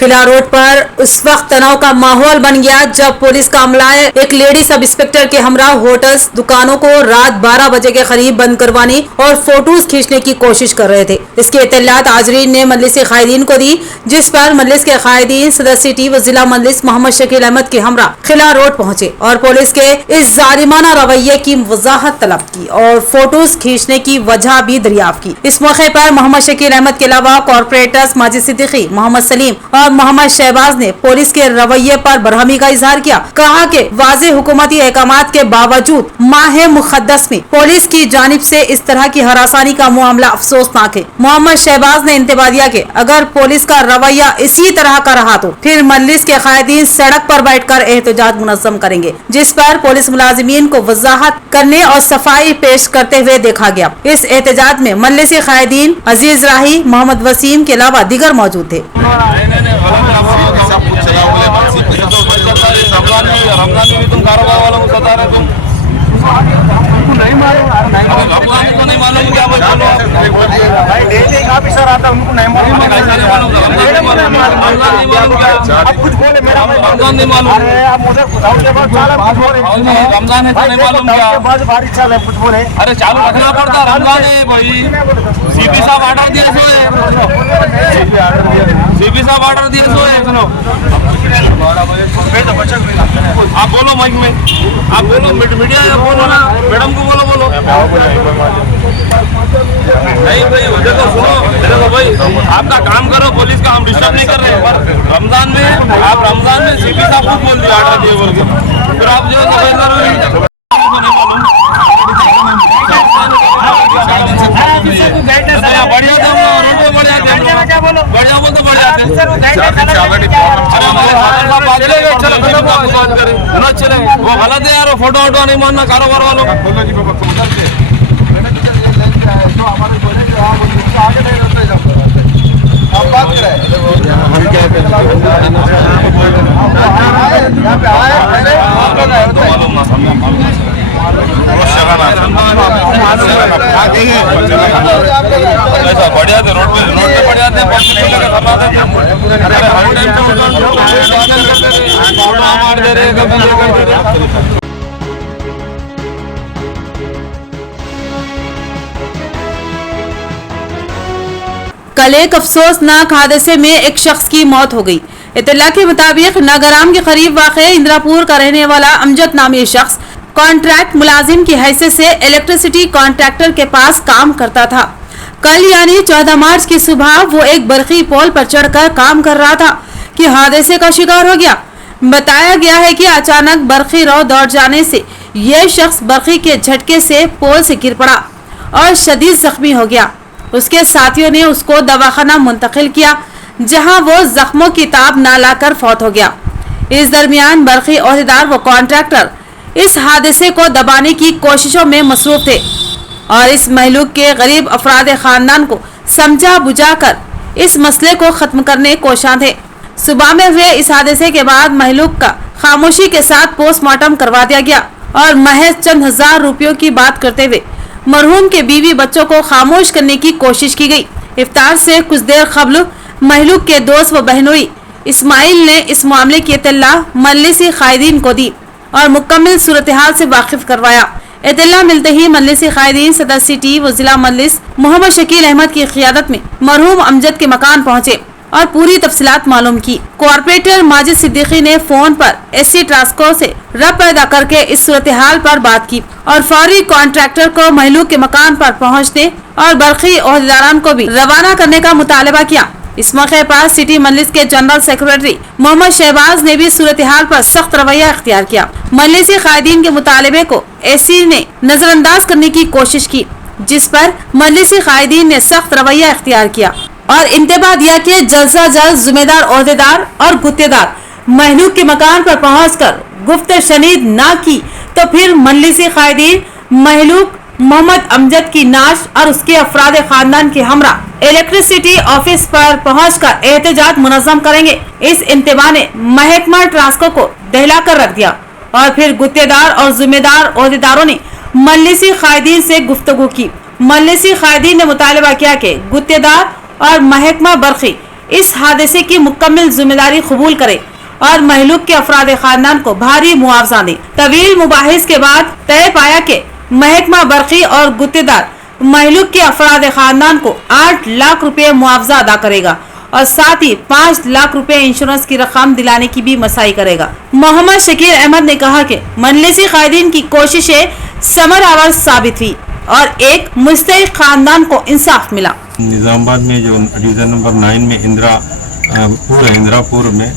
खिला रोड पर उस वक्त तनाव का माहौल बन गया जब पुलिस का अमला एक लेडी सब इंस्पेक्टर के हमरा होटल्स दुकानों को रात 12 बजे के करीब बंद करवाने और फोटोज खींचने की कोशिश कर रहे थे। इसकी इत्तलात हाजरीन ने मजलिस कायदीन को दी, जिस पर मजलिस के कायदीन सदर सिटी व जिला मजलिस मोहम्मद शकील अहमद के हमरा खिला रोड पहुंचे और पुलिस के इस जालिमाना रवैये की वजाहत तलब की और फोटोज खींचने की वजह भी दरियाफ्त की। इस मौके पर मोहम्मद शकील अहमद के अलावा कॉर्पोरेटर्स माजिद सिद्दीकी, मोहम्मद सलीम और मोहम्मद शहबाज ने पुलिस के रवैये पर बरहमी का इजहार किया। कहा कि वाज़ेह हुकूमती अहकामात के बावजूद माह मुक़द्दस में पुलिस की जानिब से इस तरह की हरासानी का मामला अफसोसनाक है। मोहम्मद शहबाज ने इंतबाह दिया कि अगर पुलिस का रवैया इसी तरह का रहा तो फिर मजलिस के कायदीन सड़क पर बैठकर एहतजाज मुनज़्ज़म करेंगे, जिस पर पुलिस मुलाजिमीन को वजाहत करने और सफाई पेश करते हुए देखा गया। इस एहतजाज में मजलिस कायदीन अजीज राही, मोहम्मद वसीम के अलावा दीगर मौजूद थे। रमजान में भी तुम कारोबार वालों को सता रहे, तुम नहीं मालूम, को नहीं मालूम क्या बोलो भाई, डेली का ऑफिसर आता है उनको नहीं मालूम, आप कुछ बोले मेरा रमजान नहीं मालूम, अरे आप मुझे रमजान है तो नहीं मालूम क्या, बारिश चाल है कुछ बोले, अरे चालू रखना पड़ता, रमजान है भाई, सीपी साहब ऑर्डर दिए सो है, सीपी साहब ऑर्डर दिए सो है, सुनो आप बोलो माइक में, आप बोलो मीडिया बोलो ना, मैडम को बोलो नहीं भाई, देखो सुनो, देखो भाई आपका काम करो, पुलिस का हम डिस्टर्ब नहीं कर रहे हैं। रमजान में आप रमजान में सीपी साहब खुद बोल दिया ऑर्डर दिए बोल के, फिर आप जो बढ़िया थे रोड पे बढ़िया बोल तो बढ़िया थे, चले वो गलत है यार, वो फोटो वोटो नहीं मानना कारोबार वालों का। ऐसा बढ़िया थे, रोड पे बढ़िया थे, मार दे रहे कभी। कल एक अफसोसनाक हादसे में एक शख्स की मौत हो गई। इत्तला के मुताबिक नागराम के करीब वाक़े इंदिरापुर का रहने वाला अमजद नामी शख्स कॉन्ट्रैक्ट मुलाजिम की हैसियत से इलेक्ट्रिसिटी कॉन्ट्रैक्टर के पास काम करता था। कल यानी 14 मार्च की सुबह वो एक बरकी पोल पर चढ़कर काम कर रहा था कि हादसे का शिकार हो गया। बताया गया है कि अचानक बरकी रो दौड़ जाने से यह शख्स बरकी के झटके से पोल से गिर पड़ा और शदीद जख्मी हो गया। उसके साथियों ने उसको दवाखाना मुंतकिल किया, जहां वो जख्मों की ताब ना लाकर फौत हो गया। इस दरमियान बरकी ओहदेदार व कॉन्ट्रैक्टर इस हादसे को दबाने की कोशिशों में मसरूफ थे और इस महलूक के गरीब अफराद खानदान को समझा बुझाकर इस मसले को खत्म करने कोशां थे। सुबह में हुए इस हादसे के बाद महलूक का खामोशी के साथ पोस्टमार्टम करवा दिया गया और महज चंद हजार रुपयों की बात करते हुए मरहूम के बीवी बच्चों को खामोश करने की कोशिश की गई। इफ्तार से कुछ देर कबल महलूक के दोस्त व बहनोई इस्माइल ने इस मामले की इत्तला मजलिस कायदीन को दी और मुकम्मल सूरत हाल से वाकिफ करवाया। इत्तला मिलते ही मजलिस कायदीन सदर सिटी व जिला मजलिस मोहम्मद शकील अहमद की क़ियादत में मरहूम अमजद के मकान पहुँचे और पूरी तफसीलात मालूम की। कॉर्पोरेटर माजिद सिद्दीकी ने फोन पर एससी ट्रांसको से रब्त पैदा करके इस सूरत हाल पर बात की और फौरी कॉन्ट्रैक्टर को महलूक के मकान पर पहुंचने और बरकी ओहदेदारान को भी रवाना करने का मुतालबा किया। इस मौके पर सिटी मजलिस के जनरल सेक्रेटरी मोहम्मद शहबाज ने भी सूरत हाल पर सख्त रवैया इख्तियार किया। मजलिस कायदीन के मुतालबे को एससी ने नजरअंदाज करने की कोशिश की, जिस पर मजलिस कायदीन ने सख्त रवैया इख्तियार किया और इंतबाह दिया कि जल्द से जल्द जिम्मेदार ओहदेदार और गुत्तेदार महलूक के मकान पर पहुंचकर गुफ्त शनीद ना की तो फिर मजलिस कायदीन महलूक मोहम्मद अमजद की नाश और उसके अफराद खानदान के हमरा इलेक्ट्रिसिटी ऑफिस पर पहुंचकर एहतजाज मुनज़्ज़म करेंगे। इस इंतबाह ने महकमा ट्रांसको को दहला कर रख दिया और फिर गुत्तेदार और जिम्मेदार ओहदेदारों ने मजलिस कायदीन से गुफ्तगू की। मजलिस कायदीन ने मुतालबा किया कि गुत्तेदार और महकमा बरकी इस हादसे की मुकम्मल जिम्मेदारी कबूल करे और महलूक के अफराद खानदान को भारी मुआवजा दे। तवील मुबाहिस के बाद तय पाया कि महकमा बरकी और गुत्तेदार महलूक के अफराद खानदान को 8 लाख रुपए मुआवजा अदा करेगा और साथ ही 5 लाख रुपए इंश्योरेंस की रकम दिलाने की भी मसाई करेगा। मोहम्मद शकीर अहमद ने कहा कि मजलिसी कायदीन की कोशिशें समरावर साबित हुई और एक मुस्तहिक खानदान को इंसाफ मिला। निज़ामाबाद में जो डिवीज़न नंबर 9 में इंदिरापुर में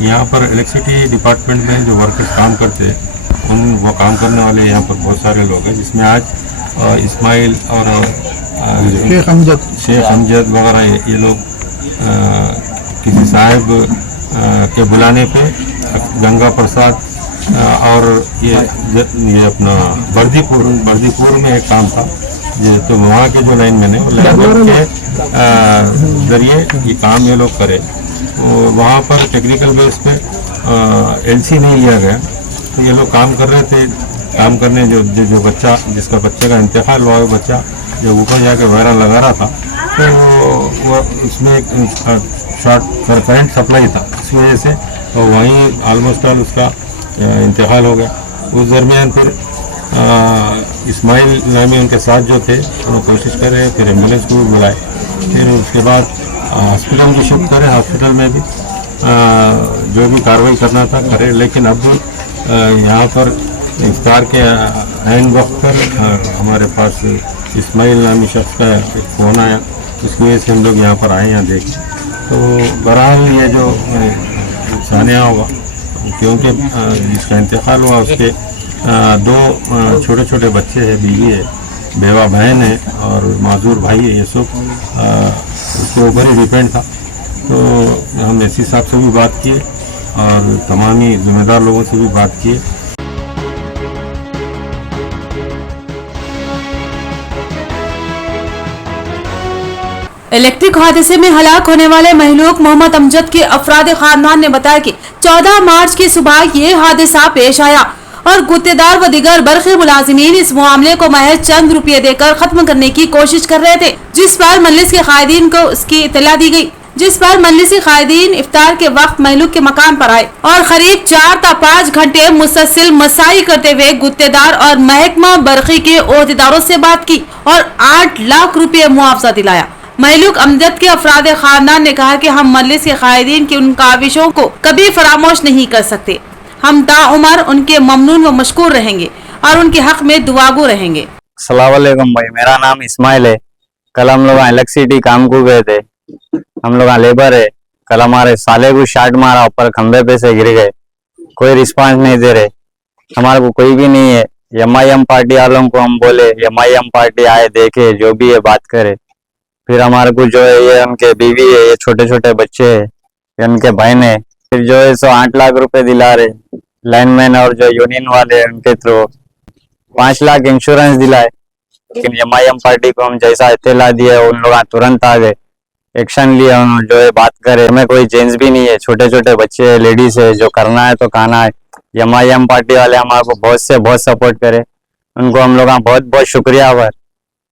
यहाँ पर इलेक्ट्रिसिटी डिपार्टमेंट में जो वर्कर्स काम करते हैं वो काम करने वाले यहाँ पर बहुत सारे लोग हैं, जिसमें आज इस्माइल और शेख अमजद वगैरह ये लोग किसी साहब के बुलाने पे गंगा प्रसाद और ये अपना बर्दीपुर में एक काम था, तो वहाँ के जो लाइन मैन है वो के जरिए ये काम ये लोग करे। वहाँ पर टेक्निकल बेस पे एलसी नहीं लिया गया, तो ये लोग काम कर रहे थे। काम करने जो बच्चा जिसका बच्चे का इंतकाल हुआ, बच्चा जब ऊपर जाके वायरा लगा रहा था तो वो उसमें एक शॉर्ट करंट सप्लाई था, इस वजह से तो वहीं ऑलमोस्ट ऑल उसका इंतकाल हो गया। उस दरमियान फिर इस्माइल नामी उनके साथ जो थे उन्होंने कोशिश करे, फिर एम्बुलेंस को भी बुलाए, फिर उसके बाद हॉस्पिटल की शिफ्ट करें। हॉस्पिटल में भी जो भी कार्रवाई करना था करे, लेकिन अब यहाँ पर इफ्तार के ऐन वक्त पर हमारे पास इस्माइल नामी शख्स का एक फ़ोन आया, उसकी वजह से हम लोग यहाँ पर आए, यहाँ देखें। तो बहरहाल ये जो सानिया हुआ, क्योंकि जिसका इंतकाल हुआ उसके 2 छोटे छोटे बच्चे हैं, बीवी है, बेवा बहन है और माजूर भाई है, ये सब उसके ऊपर ही डिपेंड था। तो हम एसी साहब से भी बात किए और तमामी जिम्मेदार लोगों से भी बात किए। इलेक्ट्रिक हादसे में हलाक होने वाले महलूक मोहम्मद अमजद के अफराद खानदान ने बताया कि 14 मार्च की सुबह ये हादसा पेश आया और गुत्तेदार व दिगर बरक़ी मुलाजिमीन इस मामले को महज चंद रुपये देकर खत्म करने की कोशिश कर रहे थे, जिस पर मजलिस के कायदीन को उसकी इत्तला दी गई, जिस पर मजलिसी कायदीन इफ्तार के वक्त महलूक के मकान पर आए और करीब 4 से 5 घंटे मुसलसल मसाई करते हुए गुत्तेदार और महकमा बरक़ी के ओहदेदारों से बात की और 8 लाख रुपये मुआवजा दिलाया। महलूक अमजद के अफराद खानदान ने कहा कि हम मजलिस के कायदीन की उन काविशों को कभी फरामोश नहीं कर सकते। हम ताउमर उनके ममनून व मशकूर रहेंगे और उनके हक में दुआगो रहेंगे। अस्सलाम वालेकुम भाई, मेरा नाम इस्माइल है। कल हम लोग इलेक्ट्रिसिटी काम को गए थे, हम लोग लेबर है। कल हमारे साले को शार्ट मारा, ऊपर खंबे पे से गिर गए, कोई रिस्पांस नहीं दे रहे, हमारे को कोई भी नहीं है। MIM पार्टी वालों को हम बोले, MIM पार्टी आए, देखे, जो भी है बात करे। फिर हमारे को जो है ये उनके बीवी है, ये छोटे छोटे बच्चे है, ये उनके बहन है, फिर जो है 8 लाख रुपए दिला रहे लाइनमैन और जो यूनियन वाले उनके थ्रू 5 लाख इंश्योरेंस दिलाए। लेकिन MIM पार्टी को हम जैसा इत्तला दिया उन लोग तुरंत आ गए, एक्शन लिया, उन्होंने जो है बात करे। हमें कोई जेंट्स भी नहीं है, छोटे छोटे बच्चे है, लेडीज है, जो करना है तो खाना है। MIM पार्टी वाले हमारे को बहुत सपोर्ट करे, उनको हम लोग बहुत बहुत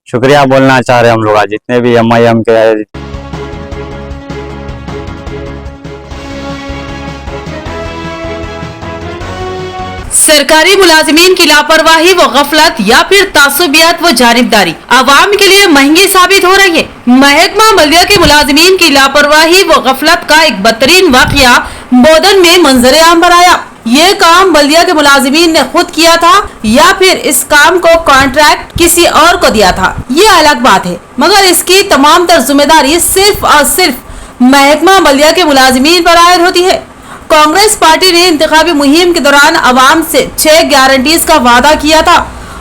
शुक्रिया बोलना चाह रहे हैं हम लोग जितने भी MIM के है। सरकारी मुलाजिमीन की लापरवाही व गफलत या फिर तासुबियत व जानिबदारी आवाम के लिए महंगी साबित हो रही है। महकमा बल्दिया के मुलाजिमीन की लापरवाही व गफलत का एक बदतरीन वाकया बोधन में मंजरे आम पर आया। ये काम बल्दिया के मुलाजिमीन ने खुद किया था या फिर इस काम को कॉन्ट्रैक्ट किसी और को दिया था, ये अलग बात है, मगर इसकी तमाम तर जिम्मेदारी सिर्फ और सिर्फ महकमा बल्दिया के मुलाजिमीन पर आयद होती है। कांग्रेस पार्टी ने इंतखाबी मुहिम के दौरान अवाम से 6 गारंटीज का वादा किया था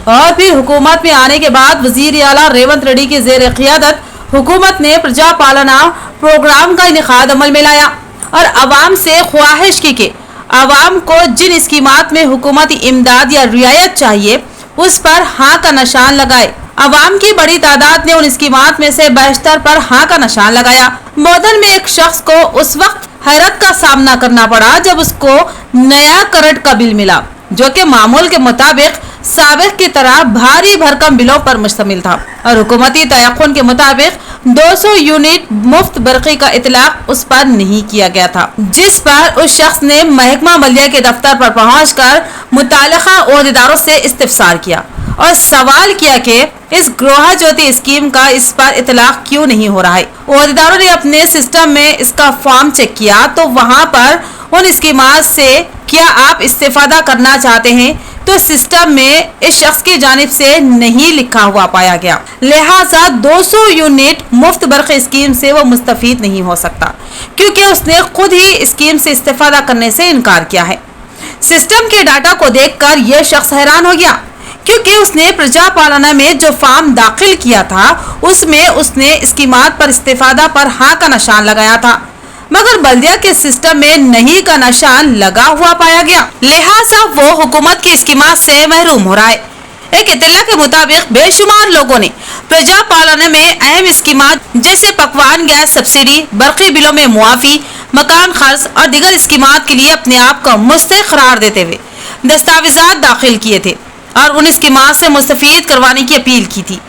और फिर हुकूमत में आने के बाद वजीर आला रेवंत रेड्डी की जेर क़ियादत हुकूमत ने प्रजा पालना प्रोग्राम का इनेकाद अमल में लाया और अवाम से ख्वाहिश की कि अवाम को जिन स्कीमात में हुकूमती इमदाद या रियायत चाहिए उस पर हाँ का निशान लगाए। अवाम की बड़ी तादाद ने उन स्कीमात में से बेशतर पर हाँ का निशान लगाया। बोधन में एक शख्स को उस वक्त हैरत का सामना करना पड़ा जब उसको नया करंट का बिल मिला, जो कि मामूल के मुताबिक साबिक की तरह भारी भरकम बिलों पर मुश्तमिल था और हुकूमती तयख्खुन के मुताबिक 200 यूनिट मुफ्त बरक़ी का इतलाक उस पर नहीं किया गया था, जिस पर उस शख्स ने महकमा बल्दिया के दफ्तर पर पहुंचकर मुताल्लिक़ा ओहदेदारों से इस्तिफसार किया और सवाल किया कि इस गृह ज्योति स्कीम का इस पर इतलाक क्यों नहीं हो रहा है। ओहदेदारों ने अपने सिस्टम में इसका फॉर्म चेक किया तो वहां पर उन स्कीमात से क्या आप इस्तेफादा करना चाहते हैं तो सिस्टम में इस शख्स की जानिब से नहीं लिखा हुआ पाया गया, लिहाजा 200 यूनिट मुफ्त बरक़ी स्कीम से वो मुस्तफीद नहीं हो सकता क्योंकि उसने खुद ही स्कीम से इस्तेफादा करने से इनकार किया है। सिस्टम के डाटा को देखकर यह शख्स हैरान हो गया क्योंकि उसने प्रजा पालना में जो फॉर्म दाखिल किया था उसमें उसने स्कीमात पर इस्तेफादा पर हाँ का निशान लगाया था, मगर बल्दिया के सिस्टम में नहीं का निशान लगा हुआ पाया गया, लिहाजा वो हुकूमत की स्कीमात से महरूम हो रहा है। एक इत्तला के मुताबिक बेशुमार लोगों ने प्रजा पालना में अहम स्कीमात जैसे पकवान गैस सब्सिडी, बरक़ी बिलों में मुआफ़ी, मकान खर्च और दीगर स्कीमात के लिए अपने आप को मुस्तहिक़ करार देते हुए दस्तावेजात दाखिल किए थे और उन स्कीमात से मुस्तफीद करवाने की अपील की थी,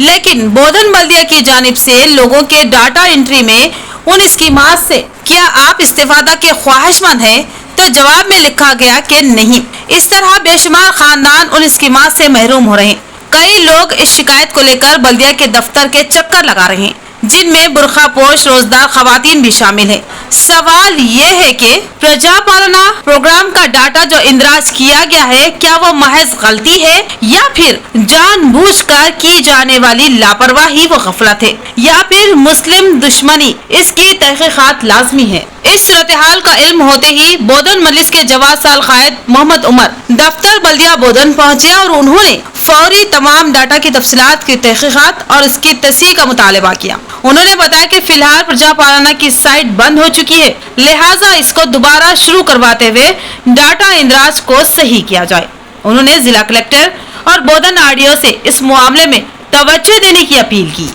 लेकिन बोधन बल्दिया की जानिब से लोगों के डाटा एंट्री में उन स्कीमात से क्या आप इस्तेफादा के ख्वाहिशमंद हैं तो जवाब में लिखा गया कि नहीं। इस तरह बेशुमार खानदान उन स्कीमात से महरूम हो रहे हैं। कई लोग इस शिकायत को लेकर बल्दिया के दफ्तर के चक्कर लगा रहे हैं, जिनमें बुरखा पोश रोजदार खवातीन भी शामिल हैं। सवाल ये है कि प्रजा पालना प्रोग्राम का डाटा जो इंदराज किया गया है क्या वो महज गलती है या फिर जानबूझकर की जाने वाली लापरवाही व गफलत है या फिर मुस्लिम दुश्मनी, इसकी तहकीकात लाजमी है। इस सूरत-ए-हाल का इल्म होते ही बोधन मजलिस के जवाब साल कायद मोहम्मद उमर दफ्तर बल्दिया बोधन पहुंचे और उन्होंने फौरी तमाम डाटा की तफसीलात की तहकीकात और इसकी तस्हीह का मुतालबा किया। उन्होंने बताया कि फिलहाल प्रजा पालना की साइट बंद हो चुकी है, लिहाजा इसको दोबारा शुरू करवाते हुए डाटा इंदराज को सही किया जाए। उन्होंने जिला कलेक्टर और बोधन आरडीओ से इस मामले में तवज्जो देने की अपील की।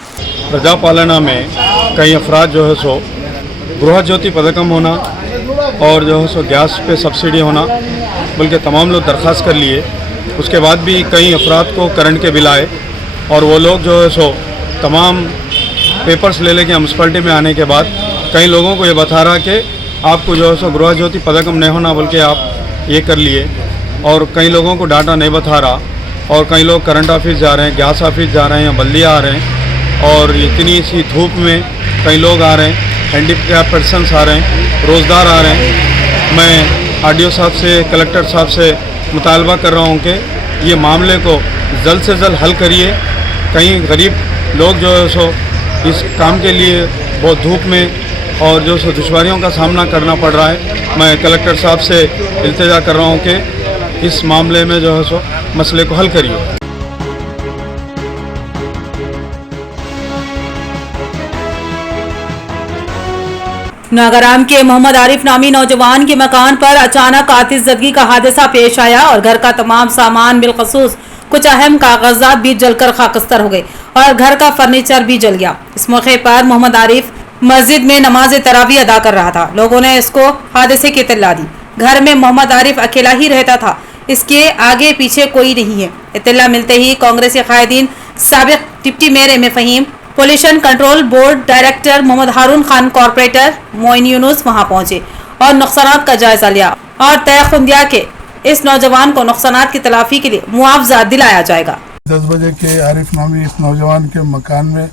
प्रजा पालना में कई अफराद जो है सो गृह ज्योति पदकम होना और जो है सो गैस पे सब्सिडी होना, बल्कि तमाम लोग दरख्वास्त कर लिए। उसके बाद भी कई अफराद को करंट के बिल आए और वो लोग जो है सो तमाम पेपर्स ले लेके म्यूनसिपलिटी में आने के बाद कई लोगों को ये बता रहा कि आपको जो है सो गृह ज्योति पदकम नहीं होना, बल्कि आप ये कर लिए। और कई लोगों को डाटा नहीं बता रहा और कई लोग करंट ऑफिस जा रहे हैं, गैस ऑफिस जा रहे हैं या बल्दिया आ रहे हैं और इतनी सी धूप में कई लोग आ रहे हैं, हैंडीकैप पर्सनस आ रहे हैं, रोज़दार आ रहे हैं। मैं आरडीओ साहब से, कलेक्टर साहब से मुतालबा कर रहा हूँ कि ये मामले को जल्द से जल्द हल करिए। कई गरीब लोग जो है सो इस काम के लिए बहुत धूप में और जो सो दुश्वारियों का सामना करना पड़ रहा है। मैं कलेक्टर साहब से इल्तिजा कर रहा हूँ कि इस मामले में जो है सो मसले को हल करिए। नागाराम के मोहम्मद आरिफ नामी नौजवान के मकान पर अचानक आतिशज़दगी का हादसा पेश आया और घर का तमाम सामान बिलखसूस कुछ अहम कागजात भी जलकर खाकस्तर हो गए और घर का फर्नीचर भी जल गया। इस मौके पर मोहम्मद आरिफ मस्जिद में नमाज तरावी अदा कर रहा था। लोगों ने इसको हादसे की इत्तला दी। घर में मोहम्मद आरिफ अकेला ही रहता था, इसके आगे पीछे कोई नहीं है। इत्तला मिलते ही कांग्रेसी कायदीन साबिक deputy mayor M Fahim, pollution control board director Mohammad Haroon Khan, corporator Moin Yunus वहां पहुंचे और नुकसानात का जायजा लिया और तयख्खुन दिया कि इस नौजवान को नुकसानात की तलाफी के लिए मुआवजा दिलाया जाएगा। 10 बजे के आरिफ नामी इस नौजवान के मकान में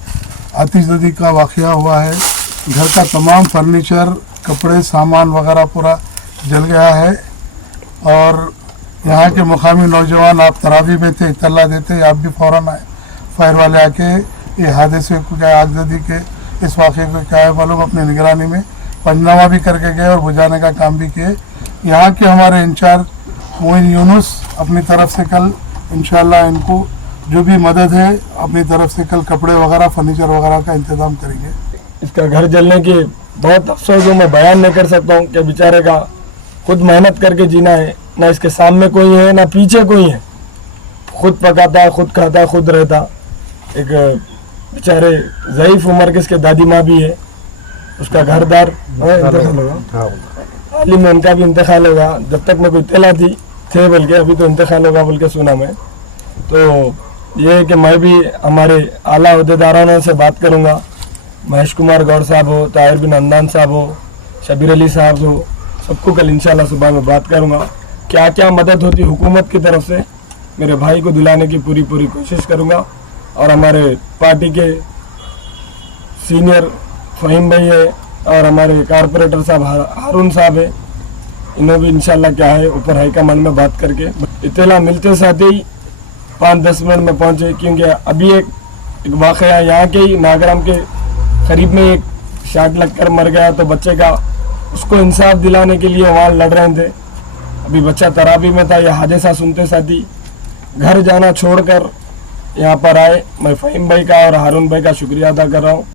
आतिशज़दी का वाक़या हुआ है। घर का तमाम फर्नीचर, कपड़े, सामान वगैरह पूरा जल गया है और यहाँ के मुकामी नौजवान आप तरावी में थे, इत्तला देते आप भी फ़ौरन आए। फायर वाले आके ये हादसे को क्या आगजदी के इस वाक़े को क्या है वो लोग अपनी निगरानी में पंचनामा भी करके गए और बुझाने का काम भी किए। यहाँ के हमारे इंचार्ज मोइन यूनुस अपनी तरफ से कल इंशाल्लाह इनको जो भी मदद है अपनी तरफ से कल कपड़े वगैरह, फर्नीचर वगैरह का इंतज़ाम करेंगे। इसका घर जलने की बहुत अफसोस है, मैं बयान नहीं कर सकता हूँ कि बेचारे का खुद मेहनत करके जीना है, ना इसके सामने कोई है ना पीछे कोई है। खुद पकाता है, खुद खाता है, खुद रहता। एक बेचारे ज़ईफ़ उम्र के इसके दादी माँ भी है, उसका घरदार इंतकाल होगा, हाल में उनका भी इंतकाल होगा। जब तक मैं कोई इत्तला थी थे बल्कि अभी तो इंतकाल होगा बोल के सुना मैं। तो ये है कि मैं भी हमारे आला अहदेदारों से बात करूँगा महेश कुमार गौर साहब हो, ताहिर बिन हमदान साहब हो, शबीर अली साहब हो, सबको कल इंशाल्लाह सुबह में बात करूँगा। क्या क्या मदद होती हुकूमत की तरफ से मेरे भाई को दिलाने की पूरी कोशिश करूँगा। और हमारे पार्टी के सीनियर फ़हीम भाई है और हमारे कारपोरेटर साहब हारून साहब है, इन्हें भी इंशाल्लाह क्या है ऊपर हाईकमान में बात करके इत्तला मिलते साथ ही 5-10 मिनट में पहुँचे। क्योंकि अभी एक वाक़या यहाँ के ही नागराम के करीब में एक शॉट लगकर मर गया, तो बच्चे का उसको इंसाफ दिलाने के लिए वहाँ लड़ रहे थे। अभी बच्चा तराबी में था, यह हादसा सुनते साथ ही घर जाना छोड़कर यहाँ पर आए। मैं फ़हीम भाई का और हारून भाई का शुक्रिया अदा कर रहा हूँ।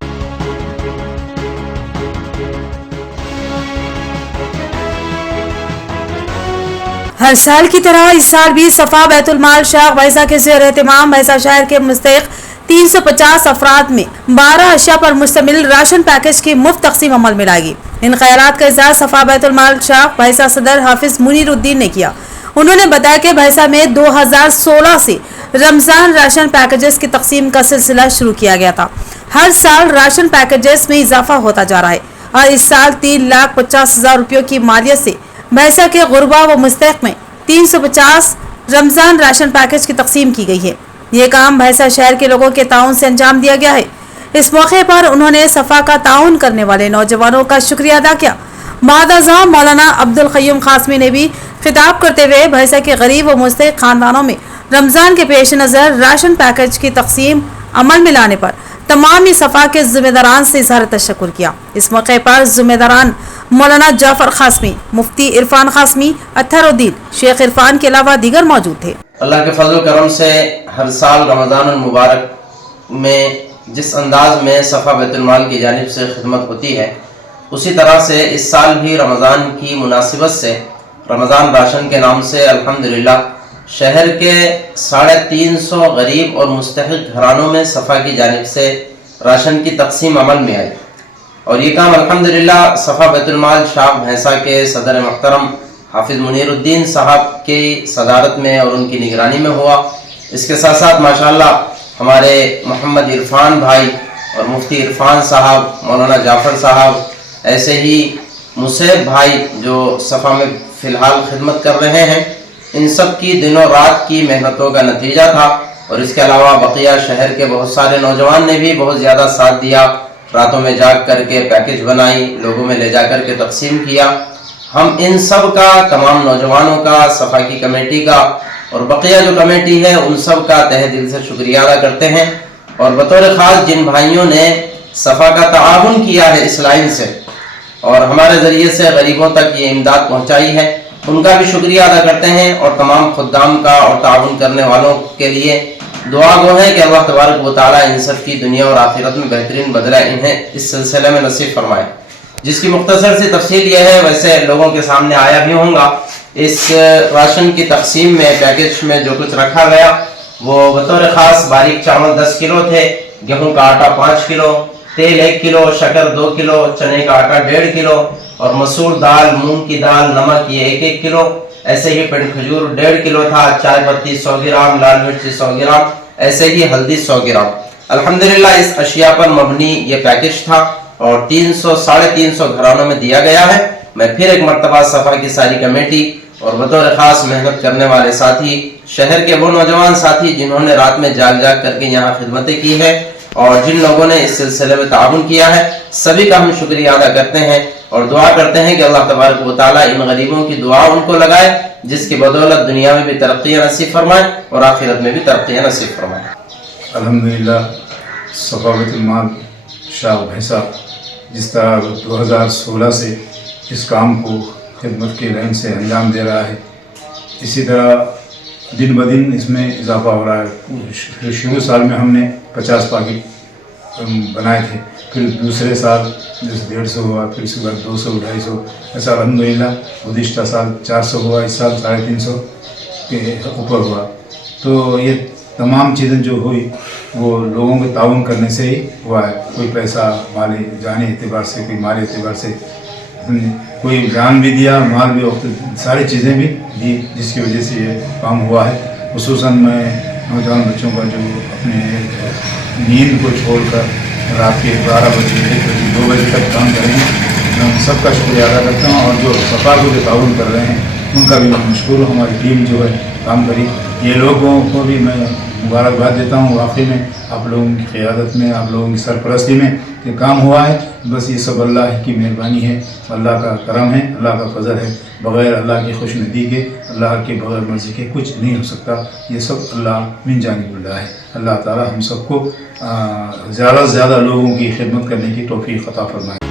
हर साल की तरह इस साल भी सफा बैतुल माल शाख भैंसा के ज़ेर एहतमाम भैंसा शहर के मुस्तहिक 350 अफराद में 12 अशिया पर मुश्तमिल राशन पैकेज की मुफ्त तकसीम अमल में लाएगी। इन खैरात का इज़हार सफा बैतुल माल शाख भैंसा सदर हाफिज मुनीरुद्दीन ने किया। उन्होंने बताया कि भैंसा में 2016 से रमज़ान राशन पैकेजेस की तकसीम का सिलसिला शुरू किया गया था। हर साल राशन पैकेजेस में इजाफा होता जा रहा है और इस साल 3,50,000 रुपयों की मालियत से भैंसा के गुरबा व मुस्तहिक में 350 रमज़ान राशन पैकेज की तकसीम की गई है। ये काम भैंसा शहर के लोगों के ताउन से अंजाम दिया गया है। इस मौके पर उन्होंने सफ़ा का ताउन करने वाले नौजवानों का शुक्रिया अदा किया। महादाज़ा मौलाना अब्दुल क़य्यूम क़ासमी ने भी खिताब करते हुए भैंसा के गरीब व मुस्तहिक ख़ानदानों में रमज़ान के पेश नज़र राशन पैकेज की तकसीम अमल में लाने पर तमाम सफ़ा के ज़िम्मेदारान से इज़हार तशक्कुर किया। इस मौके पर ज़िम्मेदारान मौलाना जाफ़र क़ासमी, मुफ्ती इरफान क़ासमी, अत्थरुद्दीन, शेख इरफान के अलावा दीगर मौजूद थे। अल्लाह के फजल करम से हर साल रमज़ान मुबारक में जिस अंदाज में सफ़ा बैतुल माल की जानिब से खिदमत होती है, उसी तरह से इस साल भी रमज़ान की मुनासिबत से रमज़ान राशन के नाम से अल्हम्दुलिल्लाह शहर के 350 गरीब और मुस्तहिक घरानों में सफ़ा की जानिब से राशन की तकसीम अमल में आई। और ये काम अल्हम्दुलिल्लाह सफ़ा बैतुल माल शाख भैंसा के सदर मोहतरम हाफिज मुनीरुद्दीन साहब की सदारत में और उनकी निगरानी में हुआ। इसके साथ साथ माशाअल्लाह हमारे मोहम्मद इरफान भाई और मुफ्ती इरफान साहब, मौलाना जाफ़र साहब, ऐसे ही मुसैब भाई जो सफ़ा में फ़िलहाल खिदमत कर रहे हैं, इन सब की दिनों रात की मेहनतों का नतीजा था। और इसके अलावा बकिया शहर के बहुत सारे नौजवान ने भी बहुत ज़्यादा साथ दिया, रातों में जाग करके पैकेज बनाई, लोगों में ले जा कर के तकसीम किया। हम इन सब का, तमाम नौजवानों का, सफ़ा की कमेटी का और बकिया जो कमेटी है उन सब का तहे दिल से शुक्रिया अदा करते हैं। और बतौर ख़ास जिन भाइयों ने सफ़ा का ताउन किया है इस लाइन से और हमारे ज़रिए से गरीबों तक ये इमदाद पहुँचाई है, उनका भी शुक्रिया अदा करते हैं। और तमाम खुद्दाम का और ताउन करने वालों के लिए दुआ गो है कि अल्लाह तबारक व तआला इन सब की दुनिया और आखिरत में बेहतरीन बदला इन्हें इस सिलसिले में नसीब फरमाए। जिसकी मुख्तसर सी तफसील यह है, वैसे लोगों के सामने आया भी होगा, इस राशन की तकसीम में पैकेज में जो कुछ रखा गया वो बतौर ख़ास बारीक चावल 10 किलो थे, गेहूं का आटा 5 किलो, तेल 1 किलो, शक्कर 2 किलो, चने का आटा 1.5 किलो और मसूर दाल, मूंग की दाल, नमक ये 1-1 किलो, ऐसे ही पिंड खजूर 1.5 किलो था, चाय पत्ती 100 ग्राम, लाल मिर्ची 100 ग्राम, ऐसे ही हल्दी 100 ग्राम। अल्हम्दुलिल्लाह इस अशिया पर मबनी ये पैकेज था और 300-350 घरानों में दिया गया है। मैं फिर एक मरतबा सफ़ा की सारी कमेटी और बतौर ख़ास मेहनत करने वाले साथी, शहर के वो नौजवान साथी जिन्होंने रात में जाग जाग करके यहाँ खिदमतें की है और जिन लोगों ने इस सिलसिले में ताउन किया है, सभी का हम शुक्रिया अदा करते हैं और दुआ करते हैं कि अल्लाह तबारक व तआला इन गरीबों की दुआ उनको लगाए, जिसकी बदौलत दुनिया में भी तरक्की नसीब फरमाए और आखिरत में भी तरक्की नसीब फरमाए। अल्हम्दुलिल्लाह सफ़ा बैतुल माल शाख भैंसा जिस तरह 2016 से इस काम को खिदमत के लाइन से अंजाम दे रहा है, इसी तरह दिन ब दिन इसमें इजाफा हो रहा है। शुरू साल में हमने 50 पैकेट बनाए थे, फिर दूसरे साल जैसे 150 हुआ, फिर उसके बाद 200-250, ऐसा अल्हम्दुलिल्लाह गुज़िश्ता साल 400 हुआ, इस साल 350 के ऊपर हुआ। तो ये तमाम चीज़ें जो हुई वो लोगों के ताउन करने से ही हुआ है। कोई पैसा माली जानी एतबार से, कोई माली एतबार से, कोई जान भी दिया, माल भी, सारी चीज़ें भी दी, जिसकी वजह से ये काम हुआ है। खुसूसन मैं नौजवान बच्चों का जो अपने नींद को छोड़कर रात के 12 बजे 1 बजे 2 बजे तक काम करेंगे। मैं उन सबका शुक्रिया अदा करता हूँ और जो सफा को जो ताउन कर रहे हैं उनका भी मैं मशकूर हूँ। हमारी टीम जो है काम करी, ये लोगों को भी मैं मुबारकबाद देता हूँ। वाकई में आप लोगों की क़यादत में, आप लोगों की सरपरस्ती में ये काम हुआ है। बस ये सब अल्लाह की मेहरबानी है, अल्लाह का करम है, अल्लाह का फजल है। बग़ैर अल्लाह की खुशनुदी के, अल्लाह के बग़ैर मर्ज़ी के कुछ नहीं हो सकता। ये सब अल्लाह मिन जानिबिल्लाह है। अल्लाह ताला हम सबको ज़्यादा से ज़्यादा लोगों की खिदमत करने की तौफ़ीक़ अता फ़रमाए।